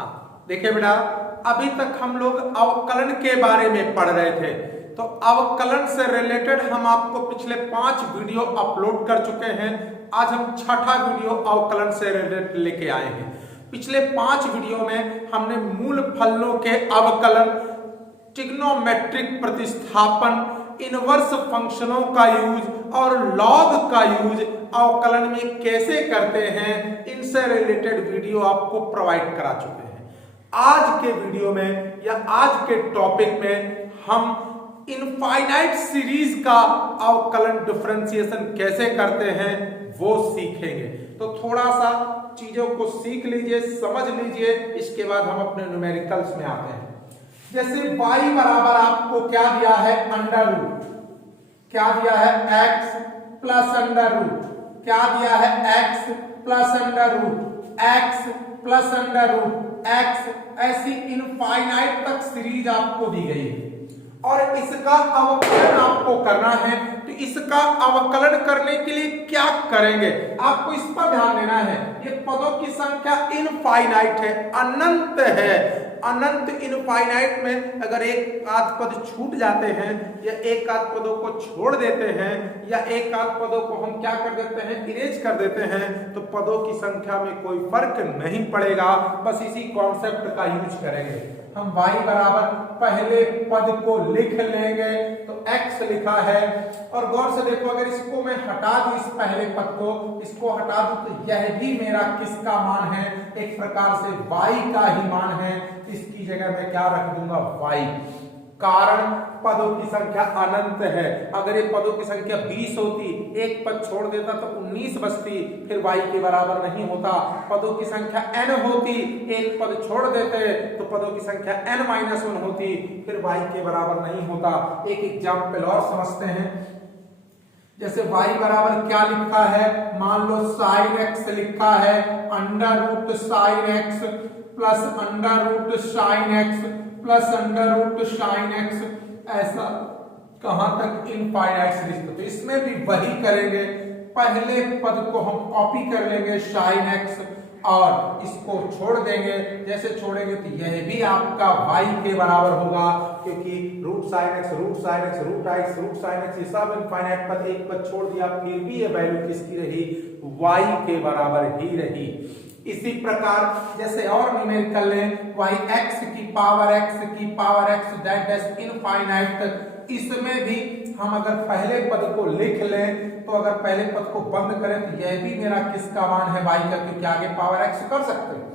हाँ देखिए बेटा, अभी तक हम लोग अवकलन के बारे में पढ़ रहे थे। तो अवकलन से रिलेटेड हम आपको पिछले 5 वीडियो अपलोड कर चुके हैं। आज हम छठा वीडियो अवकलन से रिलेटेड लेके आए हैं। पिछले 5 वीडियो में हमने मूल फलनों के अवकलन, ट्रिग्नोमेट्रिक प्रतिस्थापन, इनवर्स फंक्शनों का यूज और लॉग का यूज अवकलन में कैसे करते हैं, इनसे रिलेटेड वीडियो आपको प्रोवाइड करा चुके हैं। आज के वीडियो में या आज के टॉपिक में हम इनफाइनाइट सीरीज का अवकलन डिफरेंशिएशन कैसे करते हैं वो सीखेंगे। तो थोड़ा सा चीजों को सीख लीजिए, समझ लीजिए, इसके बाद हम अपने न्यूमेरिकल्स में आते हैं। जैसे y बराबर आपको क्या दिया है, अंडर रूट, क्या दिया है x प्लस अंडर रूट, क्या दिया है x plus under root, x plus under root x, ऐसी इनफाइनाइट तक सीरीज आपको दी गई है और इसका अवकलन आपको करना है। तो इसका अवकलन करने के लिए क्या करेंगे, आपको इस पर ध्यान देना है। ये पदों की संख्या इनफाइनाइट है, अनंत है। अनंत इनफाइनाइट में अगर एक आध पद छूट जाते हैं या एक आध पदों को छोड़ देते हैं या एक आध पदों को हम क्या कर देते हैं, इरेज कर देते हैं, तो पदों की संख्या में कोई फर्क नहीं पड़ेगा। बस इसी कॉन्सेप्ट का यूज करेंगे। हम y बराबर पहले पद को लिख लेंगे, तो x लिखा है और गौर से देखो, अगर इसको मैं हटा दूं, इस पहले पद को इसको हटा दूं, तो यह भी मेरा किसका मान है, एक प्रकार से y का ही मान है। इसकी जगह मैं क्या रख दूंगा, y, कारण पदों की संख्या अनंत है। अगर ये पदों की संख्या 20 होती, एक पद छोड़ देता तो 19 बचती, फिर y के बराबर नहीं होता। पदों की संख्या n होती, एक पद छोड़ देते तो पदों की संख्या n-1 होती, फिर y के बराबर नहीं होता। एक एग्जाम्पल और समझते हैं। जैसे y बराबर क्या लिखा है, मान लो sin x लिखा है, under root sin x plus under root sin x plus under root sin x, ऐसा कहां तक, इनफाइनाइट सीरीज। तो इसमें भी वही करेंगे, पहले पद को हम कॉपी कर लेंगे sin x और इसको छोड़ देंगे। जैसे छोड़ेंगे तो यह भी आपका y के बराबर होगा, क्योंकि root sin x root sin x root x root sin x, ये सब इनफाइनाइट पद, एक पद छोड़ दिया, फिर भी ये वैल्यू किसकी रही, y के बराबर ही रही। इसी प्रकार जैसे और न्यूमेरिकल लें, y x की power x that is infinite, इसमें भी हम अगर पहले पद को लिख लें, तो अगर पहले पद को बंद करें तो यह भी मेरा किसका मान है, y का, क्योंकि आगे पावर x कर सकते हैं।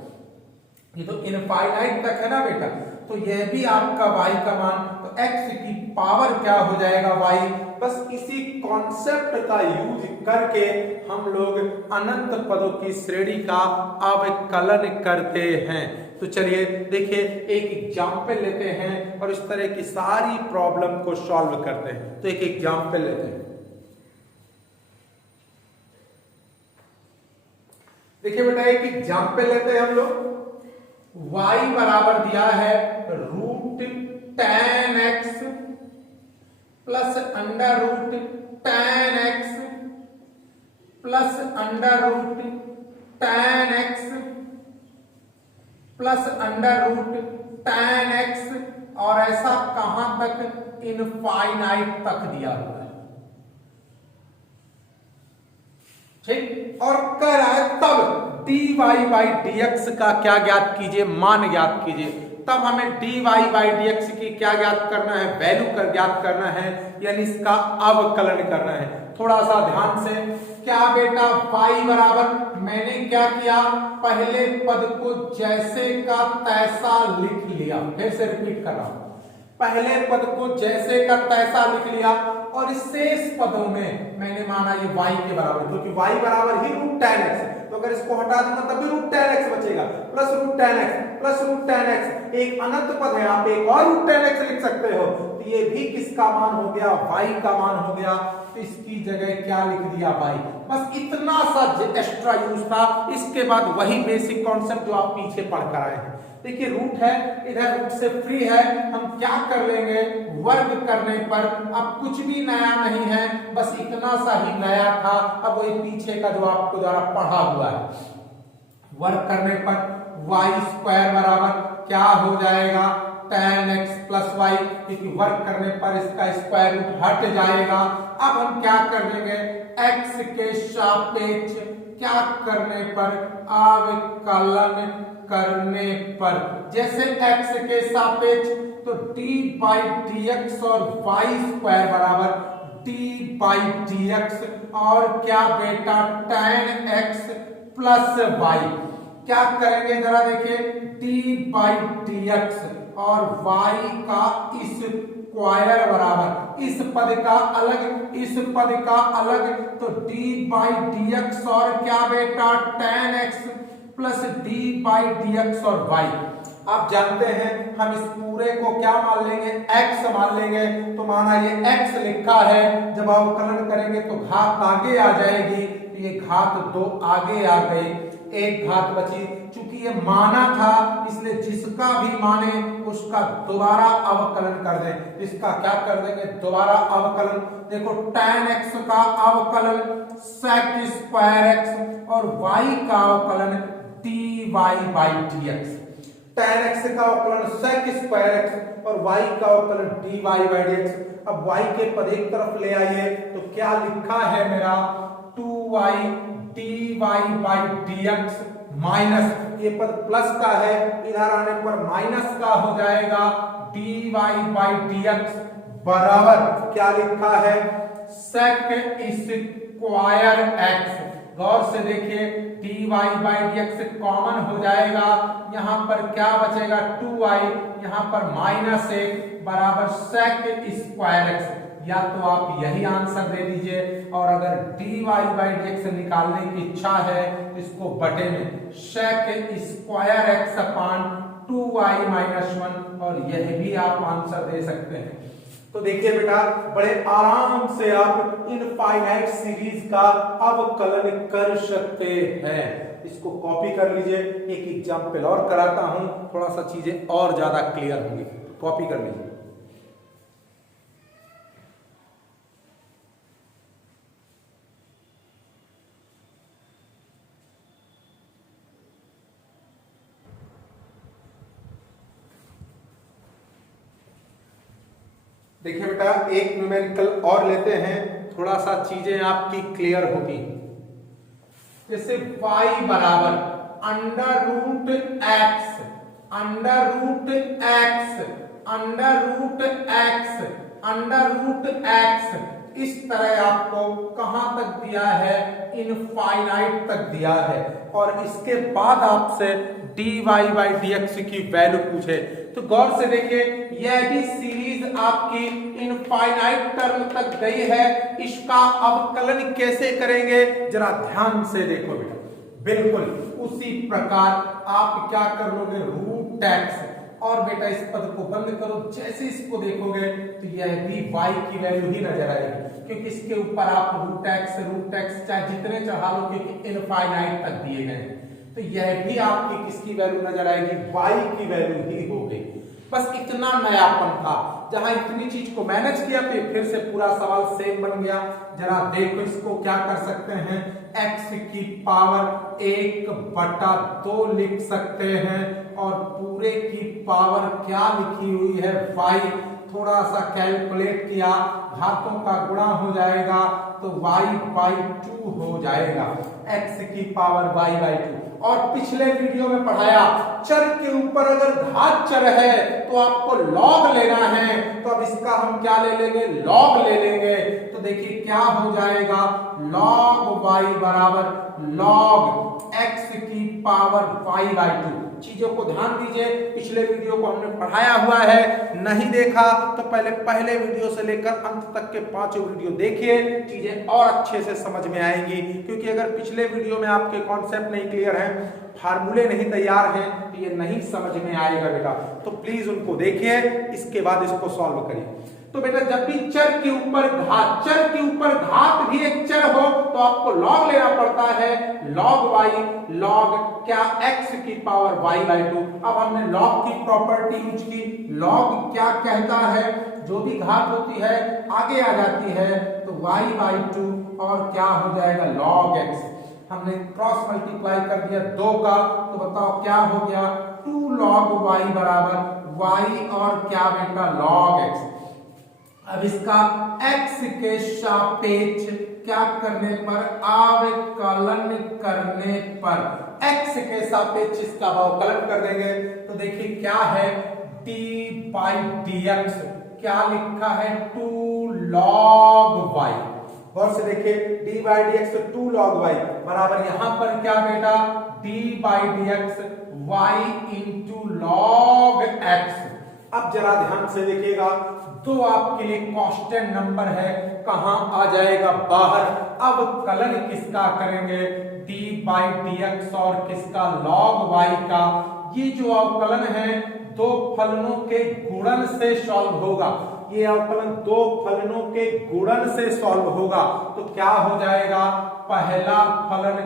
ये तो इनफाइनाइट तक है ना बेटा, तो यह भी आपका y का मान, तो x की पावर क्या हो जाएगा, y। बस इसी कॉन्सेप्ट का यूज करके हम लोग अनंत पदों की श्रेणी का अवकलन करते हैं। तो चलिए देखिए, एक एग्जाम्पल लेते हैं और इस तरह की सारी प्रॉब्लम को सॉल्व करते हैं। तो एक एग्जाम्पल लेते हैं। देखिए बेटा, एक एग्जाम्पल लेते हैं हम लोग। y बराबर दिया है root tan x plus under root tan x plus under root tan x plus under root tan x, और ऐसा कहां तक, इनफाइनाइट तक दिया हुआ है। ठीक, और कह रहा है तब dy बाई dx का क्या ज्ञात कीजिए, मान ज्ञात कीजिए। तब हमें dy बाई dx की क्या ज्ञात करना है, वैल्यू कर ज्ञात करना है, यानी इसका अवकलन करना है। थोड़ा सा ध्यान से, क्या बेटा y बराबर, मैंने क्या किया, पहले पद को जैसे का तैसा लिख लिया। फिर से रिपीट कर रहा हूं, पहले पद को जैसे का तैसा लिख लिया और शेष पदों में मैंने माना ये y के बराबर, क्योंकि y बराबर ही रूट tan x, तो अगर इसको हटा दूंगा तब भी रूट tan x बचेगा, plus root tan x plus root tan x, एक अनंत पद है, आप एक और रूट tan x लिख सकते हो। तो ये भी किसका मान हो गया, y का मान हो गया। तो इसकी जगह क्या लिख दिया, y। बस इतना सा एक्स्ट्रा यूज था। इसके बाद वही बेसिक कॉन्सेप्ट जो आप पीछे पढ़ कर आए हैं। देखिए रूट है, इधर रूट से फ्री है, हम क्या कर लेंगे, वर्ग करने पर अब कुछ भी नया नहीं है, बस इतना सा ही नया था। अब वही पीछे का जो आपको द्वारा पढ़ा हुआ है, वर्ग करने पर वाई स्क्वायर बराबर क्या हो जाएगा tan x प्लस वाई, क्योंकि वर्क करने पर इसका स्क्वायर रूट हट जाएगा। अब हम क्या कर देंगे, x के सापेक्ष क्या करने पर, अवकलन करने पर, जैसे x के सापेक्ष तो d बाई डी एक्स और y स्क्वायर बराबर d बाई डी एक्स और क्या बेटा tan x प्लस वाई। क्या करेंगे जरा देखिए, d बाई डी एक्स और y का स्क्वायर बराबर इस पद का अलग इस पद का अलग, तो d बाई डी एक्स और क्या बेटा tan x plus d by D x और y। आप जानते हैं हम इस पूरे को क्या मान लेंगे, x मान लेंगे। तो माना ये x लिखा है, जब अवकलन करेंगे तो घात आगे आ जाएगी, तो ये घात 2 आगे आ गई, एक घात बची। चूंकि ये माना था इसलिए जिसका भी माने उसका दोबारा अवकलन कर दें। इसका क्या कर देंगे, दोबारा अवकलन। देखो tan x का अवकलन sec स्क्वायर x और y का अवकलन dy by dx। tan x का अवकलन sec स्क्वायर x और y का अवकलन dy बाई dx। अब y के पद एक तरफ ले आइए तो क्या लिखा है मेरा, 2y dy by dx minus, ये पद प्लस का है, इधर आने पर माइनस का हो जाएगा, dy बाई dx बराबर क्या लिखा है, sec स्क्वायर x। गौर से देखिए dy बाई dx कॉमन हो जाएगा, यहां पर क्या बचेगा 2y, यहां पर माइनस 1 बराबर sec स्क्वायर x। या तो आप यही आंसर दे दीजिए, और अगर dy बाई dx निकालने की इच्छा है इसको बटे में sec स्क्वायर x अपान 2y माइनस 1, और यह भी आप आंसर दे सकते हैं। तो देखिए बेटा बड़े आराम से आप इनफाइनाइट सीरीज का अवकलन कर सकते हैं। इसको कॉपी कर लीजिए, एक एग्जाम्पल और कराता हूं, थोड़ा सा चीजें और ज्यादा क्लियर होंगी। कॉपी कर लीजिए। देखिए बेटा एक न्यूमेरिकल और लेते हैं, थोड़ा सा चीजें आपकी क्लियर होगी। जैसे y बराबर under root x, under root x, under root x, under root x, इस तरह आपको कहां तक दिया है, इनफाइनाइट तक दिया है, और इसके बाद आपसे dy बाई dx की वैल्यू पूछे तो गौर से देखिए यह भी सीरीज आपकी इनफाइनाइट टर्म तक गई है। इसका अवकलन कैसे करेंगे जरा ध्यान से देखो बेटा, बिल्कुल उसी प्रकार आप क्या कर लोगे, रूट एक्स, और बेटा इस पद को बंद करो। जैसे इसको देखोगे तो यह भी y की वैल्यू ही नजर आएगी, क्योंकि इसके ऊपर आप रूट एक्स चाहे जितने चढ़ा लो, क्योंकि इनफाइनाइट तक दिए गए हैं, तो यह भी आपकी किसकी वैल्यू नजर आएगी, y की वैल्यू ही होगी। बस इतना नयापन था, जहां इतनी चीज को मैनेज किया फिर से पूरा सवाल सेम बन गया। जरा देखो इसको क्या कर सकते हैं, x की पावर 1/2 लिख सकते हैं, और पूरे की पावर क्या लिखी हुई है, y। थोड़ा सा कैलकुलेट किया, घातों का गुणा हो जाएगा तो y/2 हो जाएगा, x की पावर y/2। और पिछले वीडियो में पढ़ाया चर के ऊपर अगर घात चर है तो आपको लॉग लेना है, तो अब इसका हम क्या ले लेंगे, लॉग ले लेंगे। तो देखिए क्या हो जाएगा, लॉग y बराबर लॉग x की पावर y/2। चीजों को ध्यान दीजिए, पिछले वीडियो को हमने पढ़ाया हुआ है, नहीं देखा तो पहले वीडियो से लेकर अंत तक के 5 वीडियो देखिए, चीजें और अच्छे से समझ में आएंगी। क्योंकि अगर पिछले वीडियो में आपके कॉन्सेप्ट नहीं क्लियर हैं, फार्मूले नहीं तैयार हैं, तो ये नहीं समझ में आएगा बेटा। तो प्लीज उनको देखिए, इसके बाद इसको सॉल्व करिए। तो बेटा जब भी चर के ऊपर घात भी एक चर हो तो आपको लॉग लेना पड़ता है, लॉग y, लॉग क्या x की पावर y/2। अब हमने लॉग की प्रॉपर्टी यूज की, लॉग क्या कहता है, जो भी घात होती है आगे आ जाती है तो y/2 और क्या हो जाएगा लॉग x। हमने क्रॉस मल्टीप्लाई कर दिया 2 का, तो बताओ क्या हो गया 2 log y बराबर y और क्या बेटा log x। अब इसका x के सापेक्ष क्या करने पर, अवकलन करने पर x के सापेक्ष इसका अवकलन कर देंगे तो देखिए क्या है d by dx, क्या लिखा है 2 log y। और से देखिए d by dx 2 log y बराबर यहां पर क्या बेटा d by dx y into log x। अब जरा ध्यान से देखिएगा, तो आपके लिए कांस्टेंट नंबर है, कहां आ जाएगा बाहर। अब कलन किसका करेंगे d by dx और किसका log y का। ये जो अवकलन है दो फलनों के गुणन से सॉल्व होगा, ये अवकलन दो फलनों के गुणन से सॉल्व होगा। तो क्या हो जाएगा, पहला फलन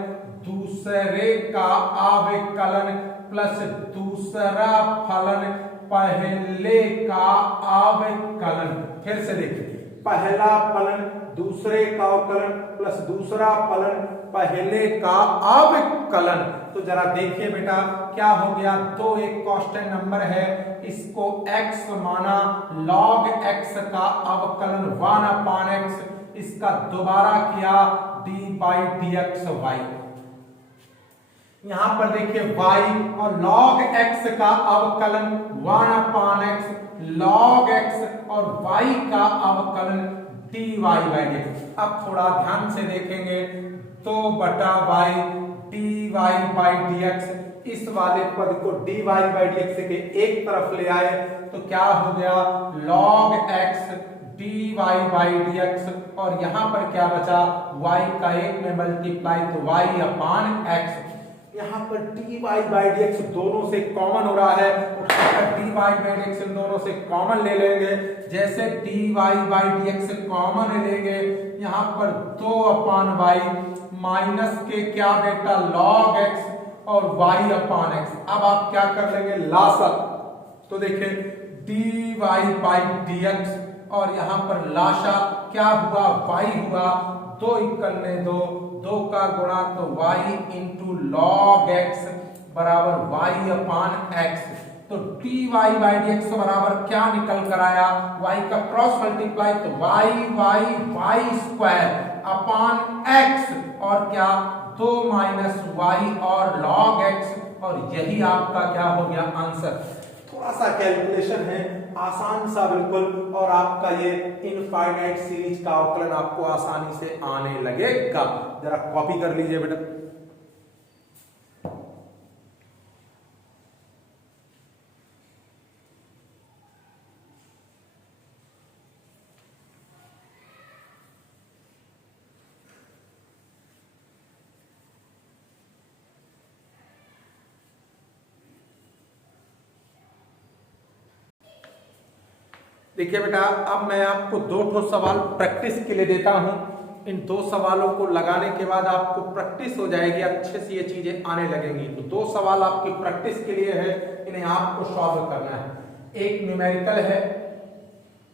दूसरे का अवकलन प्लस दूसरा फलन पहले का अवकलन। फिर से देखिए, पहला फलन दूसरे का अवकलन प्लस दूसरा फलन पहले का अवकलन। तो जरा देखिए बेटा क्या हो गया, तो एक कांस्टेंट नंबर है, इसको x माना, log x का अवकलन 1/x, इसका दोबारा किया d by dx y। यहां पर देखिए y और log x का अवकलन 1/x, log x और y का अवकलन dy by dx। अब थोड़ा ध्यान से देखेंगे, 2/y dy by dx, इस वाले पद को dy by dx के एक तरफ ले आए तो क्या हो गया log x dy by dx, और यहां पर क्या बचा y का एक में मल्टीप्लाई तो y/x। यहाँ पर dy by dx दोनों से कॉमन हो रहा है, उठाकर dy by dx इन दोनों से कॉमन ले लेंगे। जैसे dy by dx कॉमन लेंगे, यहाँ पर 2/y माइनस के क्या बेटा log x और y/x। अब आप क्या कर लेंगे लासा, तो देखिए dy by dx और यहाँ पर लाशा क्या हुआ y हुआ, 2 इक्कलने 2 का गुणा तो y इंटू log x बराबर y/x। तो dy by dx बराबर क्या निकल कर आया, y का क्रॉस मल्टीप्लाई तो y स्क्वायर अपॉन x, और क्या 2 माइनस y और log x, और यही आपका क्या हो गया आंसर। थोड़ा सा कैलकुलेशन है, आसान सा बिल्कुल, और आपका ये इनफाइनाइट सीरीज का अवकलन आपको आसानी से आने लगेगा। जरा कॉपी कर लीजिए बेटा। देखिए बेटा, अब मैं आपको 2 सवाल प्रैक्टिस के लिए देता हूं। इन 2 सवालों को लगाने के बाद आपको प्रैक्टिस हो जाएगी, अच्छे से ये चीजें आने लगेंगी। तो 2 सवाल आपकी प्रैक्टिस के लिए है, इन्हें आपको सॉल्व करना है। एक न्यूमेरिकल है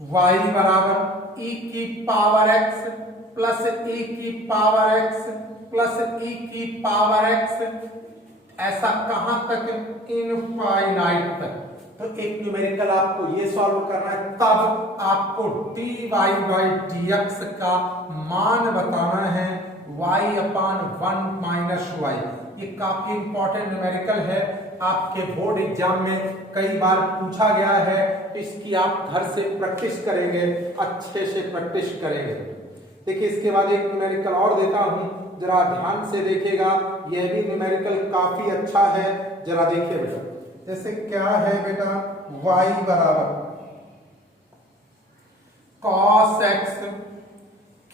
y बराबर e की पावर x प्लस e की पावर x प्लस e की पावर x, ऐसा कहां तक, इनफाइनाइट तक। तो एक न्यूमेरिकल आपको ये सॉल्व करना है, तब आपको dy by dx का मान बताना है y/1 माइनस y। ये काफी इंपॉर्टेंट न्यूमेरिकल है, आपके बोर्ड एग्जाम में कई बार पूछा गया है, तो इसकी आप घर से प्रैक्टिस करेंगे, अच्छे से प्रैक्टिस करेंगे। देखिए इसके बाद एक न्यूमेरिकल और देता हूं, जरा ध्यान से देखिएगा, यह भी न्यूमेरिकल काफी अच्छा है। जरा देखिए बेटा, जैसे क्या है बेटा, y बराबर cos x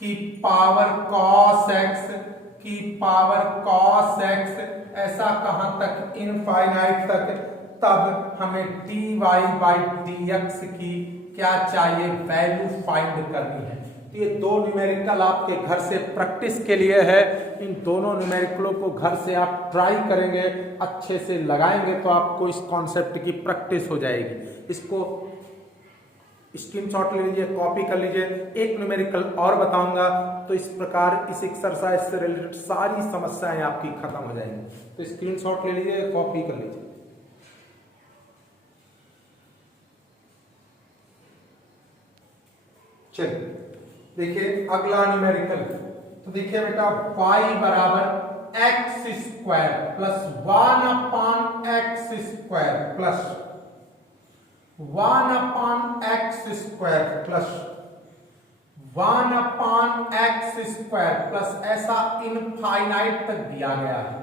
की पावर cos x की पावर cos x, ऐसा कहां तक, इनफाइनाइट तक। तब हमें dy by dx की क्या चाहिए, वैल्यू फाइंड करनी है। तो ये 2 न्यूमेरिकल आपके घर से प्रैक्टिस के लिए है। इन दोनों न्यूमेरिकलों को घर से आप ट्राई करेंगे, अच्छे से लगाएंगे, तो आपको इस कॉन्सेप्ट की प्रैक्टिस हो जाएगी। इसको स्क्रीनशॉट ले लीजिए, कॉपी कर लीजिए। एक न्यूमेरिकल और बताऊंगा, तो इस प्रकार इस एक्सरसाइज से रिलेटेड सारी समस्याएं आपकी खत्म हो जाएंगी। तो स्क्रीनशॉट ले लीजिए, कॉपी कर लीजिए। चलिए देखिए अगला न्यूमेरिकल। तो देखिए बेटा y बराबर x square plus 1/x² plus 1/x² plus 1/x² plus ऐसा इनफाइनाइट तक दिया गया है।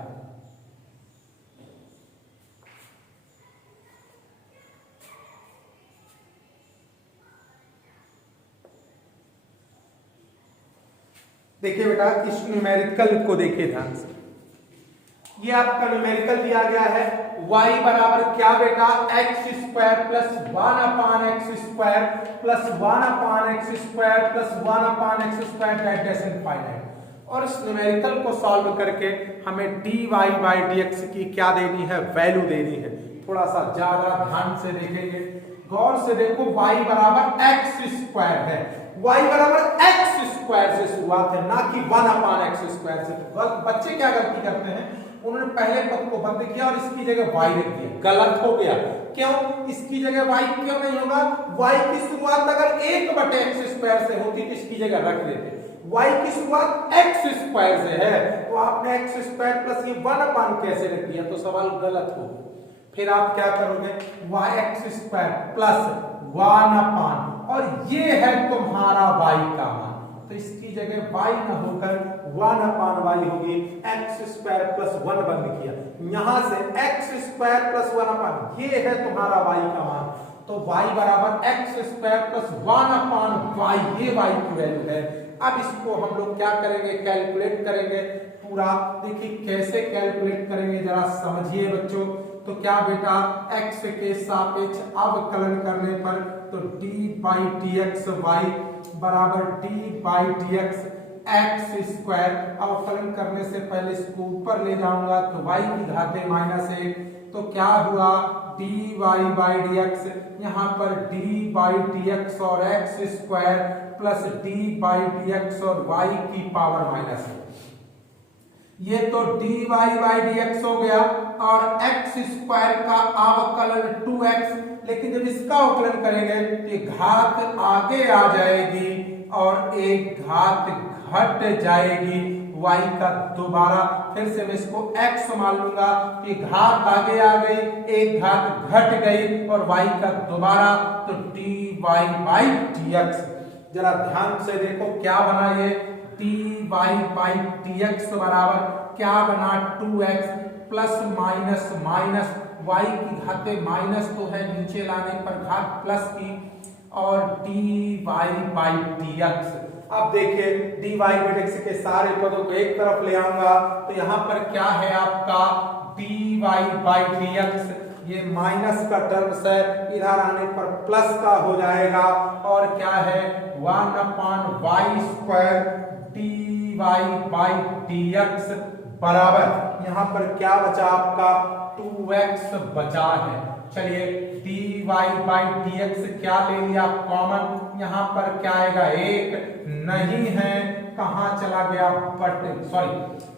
देखिए बेटा इस न्यूमेरिकल को देखिए ध्यान से। ये आपका न्यूमेरिकल दिया गया है y बराबर क्या बेटा x² plus 1/x² plus 1/x² plus 1/x² that is infinite. और इस न्यूमेरिकल को सॉल्व करके हमें dy/dx की क्या देनी है, वैल्यू देनी है। थोड़ा सा ज्यादा ध्यान से देखेंगे, गौर से देखो। y बराबर x² है, y बराबर x² से शुरुआत है, ना कि 1/x² से। बच्चे क्या गलती करते हैं, उन्होंने पहले पद को बंद किया और इसकी जगह y रख दिया, गलत हो गया। क्यों इसकी जगह y क्यों नहीं होगा? y की शुरुआत अगर 1/x² से होती तो इसकी जगह रख देते। y की शुरुआत x² से है, तो आपने x² प्लस ये 1/, कैसे रख दिया, तो सवाल गलत हो। फिर आप क्या करोगे, x² प्लस 1/, और ये है तुम्हारा y का मान, तो इसकी जगह y न होकर 1/y होगी। x² प्लस 1 बंद किया, यहां से x² प्लस 1/, ये है तुम्हारा y का मान। तो y बराबर x² प्लस 1/y, ये y की वैल्यू है। अब इसको हम लोग क्या करेंगे, कैलकुलेट करेंगे पूरा। देखिए कैसे कैलकुलेट करेंगे जरा समझिए बच्चों। तो क्या बेटा x के सापेक्ष अवकलन करने पर, तो d/dx y बराबर d/dx x²। अवकलन करने से पहले इसको ऊपर ले जाऊंगा तो y की घाते -1, तो क्या हुआ dy/dx, यहां पर d/dx और x² प्लस d/dx और y की पावर -1। ये तो dy/dx हो गया, और x² का अवकलन 2x। लेकिन जब इसका अवकलन करेंगे तो घात आगे आ जाएगी और एक घात घट जाएगी y का दोबारा। फिर से मैं इसको x मान लूंगा, कि घात आगे आ गई, एक घात घट गई और y का दोबारा, तो dy/dx। जरा ध्यान से देखो क्या बना, ये dy/dx बराबर क्या बना 2x plus minus minus, y की घाते माइनस तो है, नीचे लाने पर घात प्लस की, और dy/dx। अब देखिए dy/dx के सारे पदों को एक तरफ ले आऊंगा, तो यहां पर क्या है आपका dy/dx, ये माइनस का टर्म्स है, इधर आने पर प्लस का हो जाएगा, और क्या है 1/y² dy/dx बराबर, यहां पर क्या बचा आपका 2x बचा है। चलिए dy/dx क्या ले लिया कॉमन, यहां पर क्या आएगा 1 नहीं है, कहां चला गया, बट सॉरी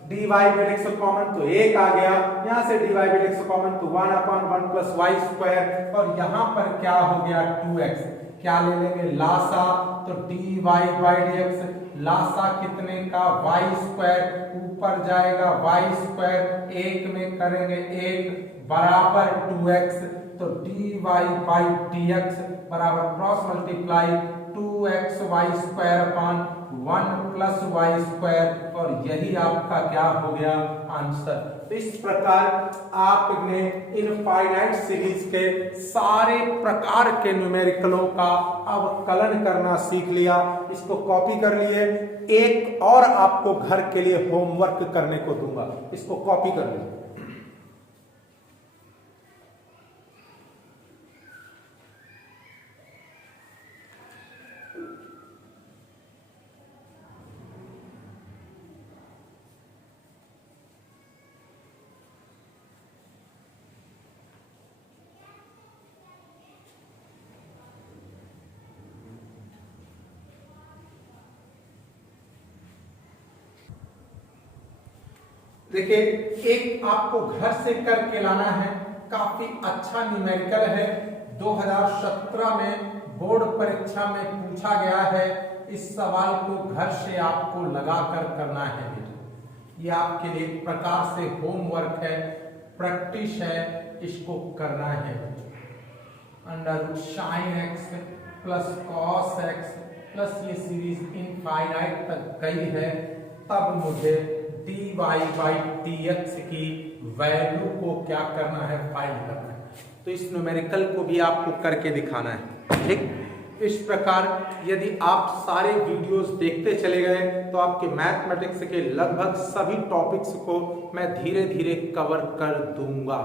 dy/dx कॉमन तो 1 आ गया, यहां से dy/dx कॉमन तो 1/1 प्लस y², और यहां पर क्या हो गया 2x। क्या ले लेंगे लासा, तो dy/dx लासा कितने का y², ऊपर जाएगा y², 1 में करेंगे 1 बराबर 2x, तो dy/dx बराबर cross multiply 2xy² 1 plus y², और यही आपका क्या हो गया आंसर। तो इस प्रकार आपने इनफाइनाइट सीरीज के सारे प्रकार के न्यूमेरिकलों का अवकलन करना सीख लिया। इसको कॉपी कर लिए, एक और आपको घर के लिए होमवर्क करने को दूंगा, इसको कॉपी कर लीजिए। देखिए, एक आपको घर से करके लाना है, काफी अच्छा न्यूमेरिकल है, 2017 में बोर्ड परीक्षा में पूछा गया है। इस सवाल को घर से आपको लगाकर करना है। ये आपके लिए एक प्रकार से होमवर्क है, प्रैक्टिस है, इसको करना है। Under root sine x plus cos x plus ये सीरीज इनफाइनाइट तक गई है, तब मुझे dy बाई dx की वैल्यू को क्या करना है, फाइंड करना है। तो इस न्यूमेरिकल को भी आपको करके दिखाना है। ठीक, इस प्रकार यदि आप सारे वीडियोस देखते चले गए तो आपके मैथमेटिक्स के लगभग सभी टॉपिक्स को मैं धीरे धीरे कवर कर दूंगा।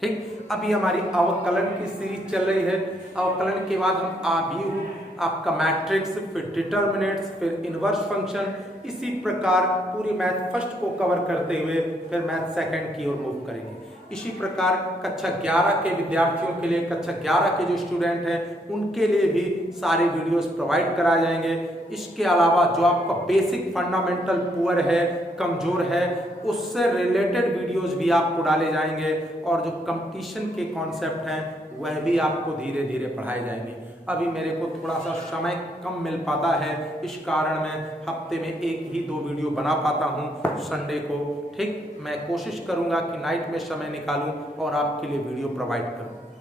ठीक, अभी हमारी अवकलन की सीरीज चल रही है। अवकलन के बाद हम आव्यूह, आपका मैट्रिक्स, फिर डिटर्मिनेंट्स, फिर इनवर्स फंक्शन, इसी प्रकार पूरी मैथ फर्स्ट को कवर करते हुए फिर मैथ सेकंड की ओर मूव करेंगे। इसी प्रकार कक्षा 11 के विद्यार्थियों के लिए, कक्षा 11 के जो स्टूडेंट हैं उनके लिए भी सारे वीडियोस प्रोवाइड कराए जाएंगे। इसके अलावा जो आपका बेसिक फंडामेंटल पुअर है, कमजोर है, उससे रिलेटेड वीडियोस भी आपको डाले जाएंगे और जो कंपटीशन के कॉन्सेप्ट हैं वह भी आपको धीरे धीरे पढ़ाए जाएंगे। अभी मेरे को थोड़ा सा समय कम मिल पाता है, इस कारण मैं हफ्ते में 1 ही 2 वीडियो बना पाता हूं संडे को। ठीक, मैं कोशिश करूंगा कि नाइट में समय निकालूं और आपके लिए वीडियो प्रोवाइड करूं।